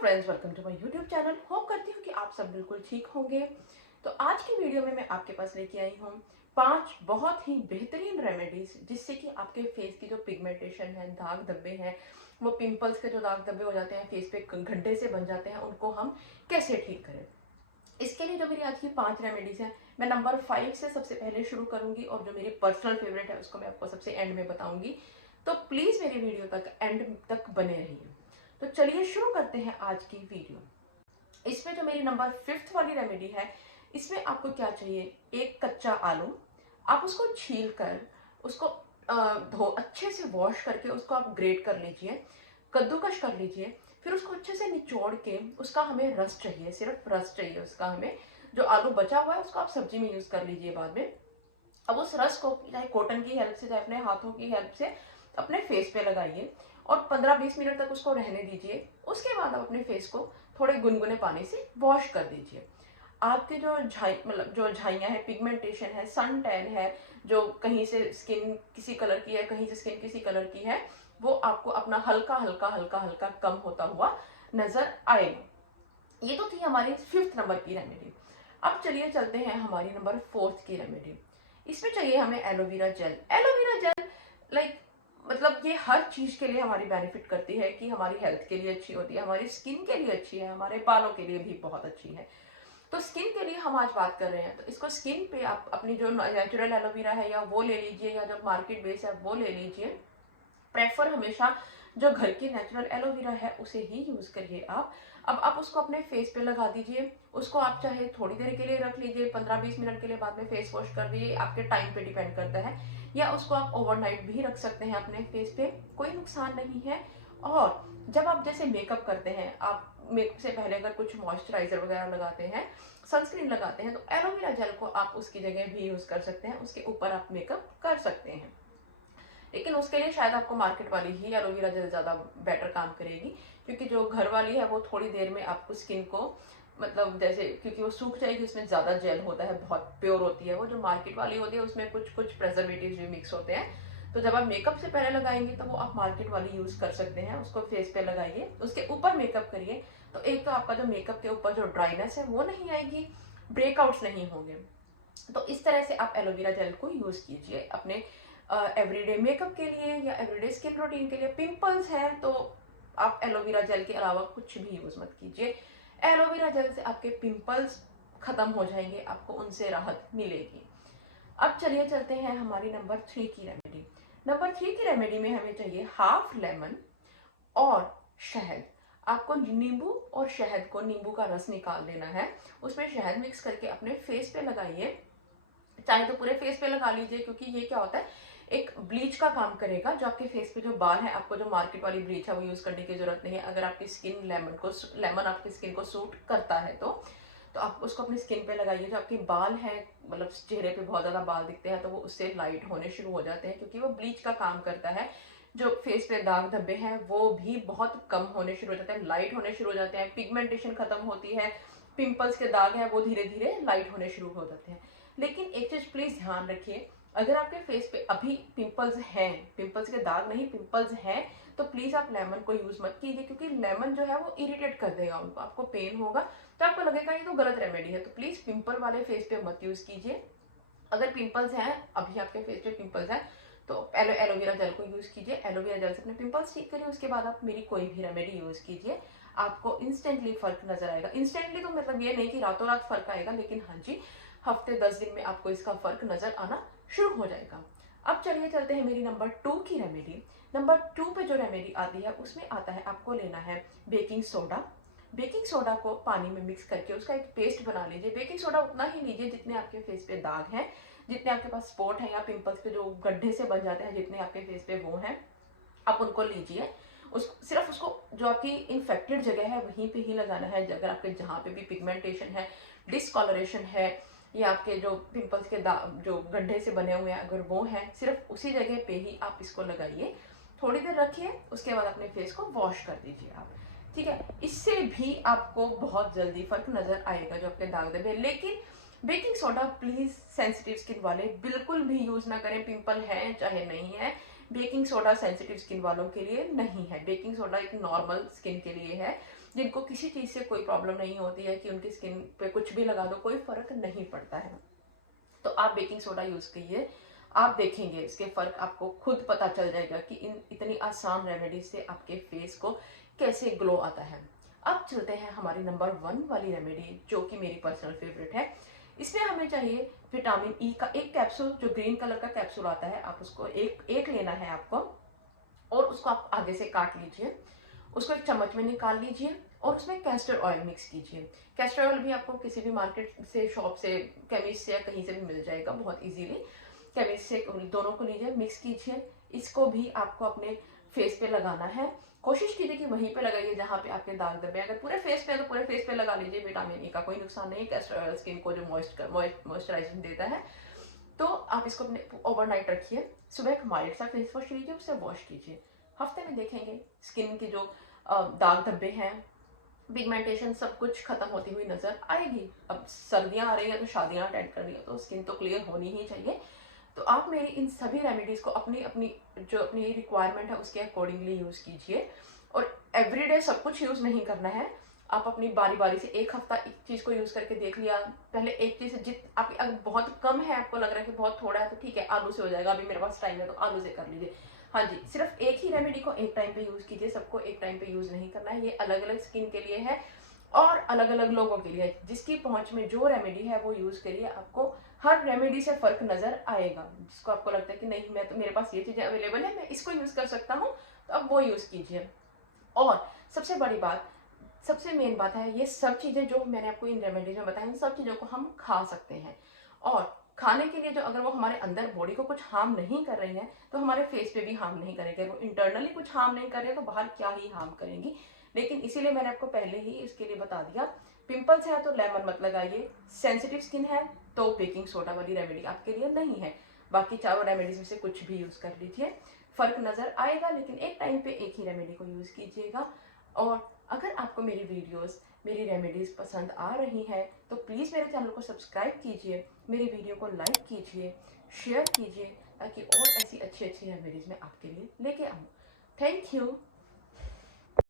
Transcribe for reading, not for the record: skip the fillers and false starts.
Friends, welcome to my YouTube channel. Hope करती हूँ कि आप सब बिल्कुल ठीक होंगे। तो आज की वीडियो में मैं आपके पास लेके आई हूँ 5 बहुत ही बेहतरीन रेमेडीज जिससे कि आपके फेस की जो पिगमेंटेशन है, दाग धब्बे हैं, वो पिंपल्स के जो दाग धब्बे हो जाते हैं, फेस पे गड्ढे से बन जाते हैं, उनको हम कैसे ठीक करें। इसके लिए जो मेरी आज की 5 रेमेडीज हैं, मैं नंबर 5 से सबसे पहले शुरू करूंगी और जो मेरी पर्सनल फेवरेट है उसको मैं आपको सबसे एंड में बताऊंगी। तो प्लीज मेरी वीडियो तक एंड तक बने रहिए। तो चलिए शुरू करते हैं आज की वीडियो। इसमें जो मेरी नंबर 5 वाली रेमेडी है, इसमें आपको क्या चाहिए, एक कच्चा आलू। आप उसको छील कर उसको धो अच्छे से वॉश करके उसको आप ग्रेट कर लीजिए, कद्दूकश कर लीजिए। फिर उसको अच्छे से निचोड़ के उसका हमें रस चाहिए, सिर्फ रस चाहिए उसका हमें। जो आलू बचा हुआ है उसको आप सब्जी में यूज कर लीजिए बाद में। अब उस रस को चाहे कॉटन की हेल्प से चाहे अपने हाथों की हेल्प से अपने फेस पे लगाइए और 15-20 मिनट तक उसको रहने दीजिए। उसके बाद आप अपने फेस को थोड़े गुनगुने पानी से वॉश कर दीजिए। आपके जो झाइयाँ है, पिगमेंटेशन है, सन टैन है, जो कहीं से स्किन किसी कलर की है, कहीं से स्किन किसी कलर की है, वो आपको अपना हल्का हल्का हल्का हल्का कम होता हुआ नजर आएगा। ये तो थी हमारी 5th नंबर की रेमेडी। अब चलिए चलते हैं हमारी नंबर 4th की रेमेडी। इसमें चाहिए हमें aloe vera gel. Aloe vera gel like मतलब ये हर चीज के लिए हमारी बेनिफिट करती है कि हमारी हेल्थ के लिए अच्छी होती है, हमारी स्किन के लिए अच्छी है, हमारे बालों के लिए भी बहुत अच्छी है। तो स्किन के लिए हम आज बात कर रहे हैं, तो इसको स्किन पे आप अपनी जो नेचुरल एलोवेरा है या वो ले लीजिए, या जो मार्केट बेस है वो ले लीजिए। प्रेफर हमेशा जो घर की नेचुरल एलोवेरा है उसे ही यूज करिए आप। अब आप उसको अपने फेस पे लगा दीजिए। उसको आप चाहे थोड़ी देर के लिए रख लीजिए, 15-20 मिनट के लिए, बाद में फेस वॉश कर दीजिए, आपके टाइम पे डिपेंड करता है। या उसको आप ओवरनाइट भी रख सकते हैं अपने फेस पे, कोई नुकसान नहीं है। और जब आप जैसे मेकअप करते हैं, आप मेकअप से पहले अगर कुछ मॉइस्चराइजर वगैरह लगाते हैं, सनस्क्रीन लगाते हैं, तो एलोवेरा जेल को आप उसकी जगह भी यूज कर सकते हैं, उसके ऊपर आप मेकअप कर सकते हैं। लेकिन उसके लिए शायद आपको मार्केट वाली ही एलोवेरा जेल ज़्यादा बेटर काम करेगी, क्योंकि जो घर वाली है वो थोड़ी देर में आपको स्किन को मतलब जैसे, क्योंकि वो सूख जाएगी, उसमें ज़्यादा जेल होता है, बहुत प्योर होती है वो। जो मार्केट वाली होती है उसमें कुछ कुछ प्रेजर्वेटिव्स भी मिक्स होते हैं। तो जब आप मेकअप से पहले लगाएंगे तो वो आप मार्केट वाली यूज़ कर सकते हैं। उसको फेस पे लगाइए, उसके ऊपर मेकअप करिए, तो एक तो आपका जो मेकअप के ऊपर जो ड्राइनेस है वो नहीं आएगी, ब्रेकआउट्स नहीं होंगे। तो इस तरह से आप एलोवेरा जेल को यूज़ कीजिए अपने एवरीडे मेकअप के लिए या एवरीडे स्किन रूटीन के लिए। पिंपल्स है तो आप एलोवेरा जेल के अलावा कुछ भी यूज मत कीजिए। एलोवेरा जेल से आपके पिंपल्स खत्म हो जाएंगे, आपको उनसे राहत मिलेगी। अब चलिए चलते हैं हमारी नंबर 3 की रेमेडी। नंबर 3 की रेमेडी में हमें चाहिए हाफ लेमन और शहद। आपको नींबू और शहद को, नींबू का रस निकाल देना है, उसमें शहद मिक्स करके अपने फेस पे लगाइए। चाहे तो पूरे फेस पे लगा लीजिए, क्योंकि ये क्या होता है, एक ब्लीच का काम करेगा। जो आपके फेस पे जो बाल है, आपको जो मार्केट वाली ब्लीच है वो यूज करने की जरूरत नहीं है। अगर आपकी स्किन लेमन आपकी स्किन को सूट करता है तो आप उसको अपनी स्किन पे लगाइए। जो आपके बाल है, मतलब चेहरे पे बहुत ज्यादा बाल दिखते हैं, तो वो उससे लाइट होने शुरू हो जाते हैं, क्योंकि वो ब्लीच का काम करता है। जो फेस पे दाग धब्बे हैं वो भी बहुत कम होने शुरू हो जाते हैं, लाइट होने शुरू हो जाते हैं, पिगमेंटेशन खत्म होती है, पिंपल्स के दाग है वो धीरे धीरे लाइट होने शुरू हो जाते हैं। लेकिन एक चीज प्लीज ध्यान रखिए, अगर आपके फेस पे अभी पिंपल्स हैं, पिंपल्स के दाग नहीं, पिंपल्स हैं, तो प्लीज आप लेमन को यूज मत कीजिए, क्योंकि लेमन जो है वो इरिटेट कर देगा उनको, आपको पेन होगा, तो आपको लगेगा ये तो गलत रेमेडी है। तो प्लीज पिंपल वाले फेस पे मत यूज कीजिए। अगर पिंपल्स हैं, अभी आपके फेस पे पिंपल्स हैं, तो एलोवेरा जेल को यूज कीजिए। एलोवेरा जेल से अपने पिंपल्स ठीक करिए, उसके बाद आप मेरी कोई भी रेमेडी यूज कीजिए, आपको इंस्टेंटली फर्क नजर आएगा। इंस्टेंटली तो मतलब ये नहीं कि रातों रात फर्क आएगा, लेकिन हाँ जी, हफ्ते 10 दिन में आपको इसका फर्क नजर आना शुरू हो जाएगा। अब चलिए चलते हैं मेरी नंबर 2 की रेमेडी। नंबर 2 पे जो रेमेडी आती है उसमें आता है, आपको लेना है बेकिंग सोडा। बेकिंग सोडा को पानी में मिक्स करके उसका एक पेस्ट बना लीजिए। बेकिंग सोडा उतना ही लीजिए जितने आपके फेस पे दाग हैं, जितने आपके पास स्पॉट है या पिंपल्स पे जो गड्ढे से बन जाते हैं, जितने आपके फेस पे वो हैं, आप उनको लीजिए। सिर्फ उसको जो आपकी इन्फेक्टेड जगह है वहीं पे ही लगाना है। अगर आपके जहाँ पे भी पिगमेंटेशन है, डिसकलरेशन है, या आपके जो पिंपल्स के जो गड्ढे से बने हुए हैं अगर वो हैं, सिर्फ उसी जगह पे ही आप इसको लगाइए। थोड़ी देर रखिए, उसके बाद अपने फेस को वॉश कर दीजिए आप, ठीक है। इससे भी आपको बहुत जल्दी फर्क नजर आएगा जो आपके दाग धब्बे। लेकिन baking soda please sensitive skin वाले बिल्कुल भी यूज ना करें, पिंपल है चाहे नहीं है, बेकिंग सोडा सेंसिटिव स्किन वालों के लिए नहीं है। बेकिंग सोडा एक नॉर्मल स्किन के लिए है, जिनको किसी चीज़ से कोई प्रॉब्लम नहीं होती है कि उनकी स्किन पे कुछ भी लगा दो कोई फर्क नहीं पड़ता है। तो आप बेकिंग सोडा यूज़ कीजिए, आप देखेंगे इसके फ़र्क आपको खुद पता चल जाएगा कि इन इतनी आसान रेमेडी से आपके फेस को कैसे ग्लो आता है। अब चलते हैं हमारी नंबर 1 वाली रेमेडी, जो कि मेरी पर्सनल फेवरेट है। इसमें हमें चाहिए विटामिन ई का एक कैप्सूल, जो ग्रीन कलर का कैप्सूल आता है। आप उसको एक लेना है आपको, और उसको आप आगे से काट लीजिए, उसको एक चम्मच में निकाल लीजिए और उसमें कैस्टर ऑयल मिक्स कीजिए। कैस्टर ऑयल भी आपको किसी भी मार्केट से, शॉप से, केमिस्ट से या कहीं से भी मिल जाएगा बहुत इजीली। केमिस्ट से दोनों को लीजिए, मिक्स कीजिए। इसको भी आपको अपने फेस पे लगाना है। कोशिश कीजिए कि वहीं पे लगाइए जहाँ पे आपके दाग धब्बे। अगर पूरे फेस पे है तो पूरे फेस पे लगा लीजिए। विटामिन ई का कोई नुकसान नहीं है। कैस्टर ऑयल स्किन को जो मॉइस्चराइजिंग देता है। तो आप इसको अपने ओवरनाइट रखिए, सुबह एक माइल्ड सा फेस वॉश लीजिए, उससे वॉश कीजिए। हफ्ते में देखेंगे स्किन की जो दाग धब्बे हैं, पिगमेंटेशन, सब कुछ खत्म होती हुई नजर आएगी। अब सर्दियां आ रही है तो शादियां अटेंड करनी है, तो स्किन तो क्लियर होनी ही चाहिए। तो आप मेरी इन सभी रेमेडीज को अपनी अपनी जो अपनी रिक्वायरमेंट है उसके अकॉर्डिंगली यूज कीजिए। और एवरीडे सब कुछ यूज नहीं करना है। आप अपनी बारी बारी से एक हफ्ता एक चीज को यूज करके देख लिया। पहले एक चीज जित आपकी अगर बहुत कम है, आपको लग रहा है कि बहुत थोड़ा है, तो ठीक है, आलू से हो जाएगा। अभी मेरे पास टाइम है तो आलू से कर लीजिए। हाँ जी, सिर्फ एक ही रेमेडी को एक टाइम पे यूज कीजिए, सबको एक टाइम पे यूज नहीं करना है। ये अलग अलग स्किन के लिए है और अलग अलग लोगों के लिए है। जिसकी पहुंच में जो रेमेडी है वो यूज करिए, आपको हर रेमेडी से फर्क नजर आएगा। जिसको आपको लगता है कि नहीं, मैं तो मेरे पास ये चीजें अवेलेबल है, मैं इसको यूज कर सकता हूँ, तो अब वो यूज कीजिए। और सबसे बड़ी बात, सबसे मेन बात है, ये सब चीजें जो मैंने आपको इन रेमेडीज में बताई, इन सब चीजों को हम खा सकते हैं। और खाने के लिए जो, अगर वो हमारे अंदर बॉडी को कुछ हार्म नहीं कर रही है तो हमारे फेस पे भी हार्म नहीं करेंगे। वो इंटरनली कुछ हार्म नहीं कर रहे तो बाहर क्या ही हार्म करेंगी। लेकिन इसीलिए मैंने आपको पहले ही इसके लिए बता दिया। पिंपल्स है तो लेमन मत लगाइए, सेंसिटिव स्किन है तो बेकिंग सोडा वाली रेमेडी आपके लिए नहीं है। बाकी चारों रेमेडीज में से कुछ भी यूज कर लीजिए, फर्क नजर आएगा। लेकिन एक टाइम पे एक ही रेमेडी को यूज कीजिएगा। और अगर आपको मेरी वीडियोस, मेरी रेमेडीज पसंद आ रही हैं तो प्लीज़ मेरे चैनल को सब्सक्राइब कीजिए, मेरी वीडियो को लाइक कीजिए, शेयर कीजिए, ताकि और ऐसी अच्छी अच्छी रेमेडीज मैं आपके लिए लेके आऊँ। Thank you.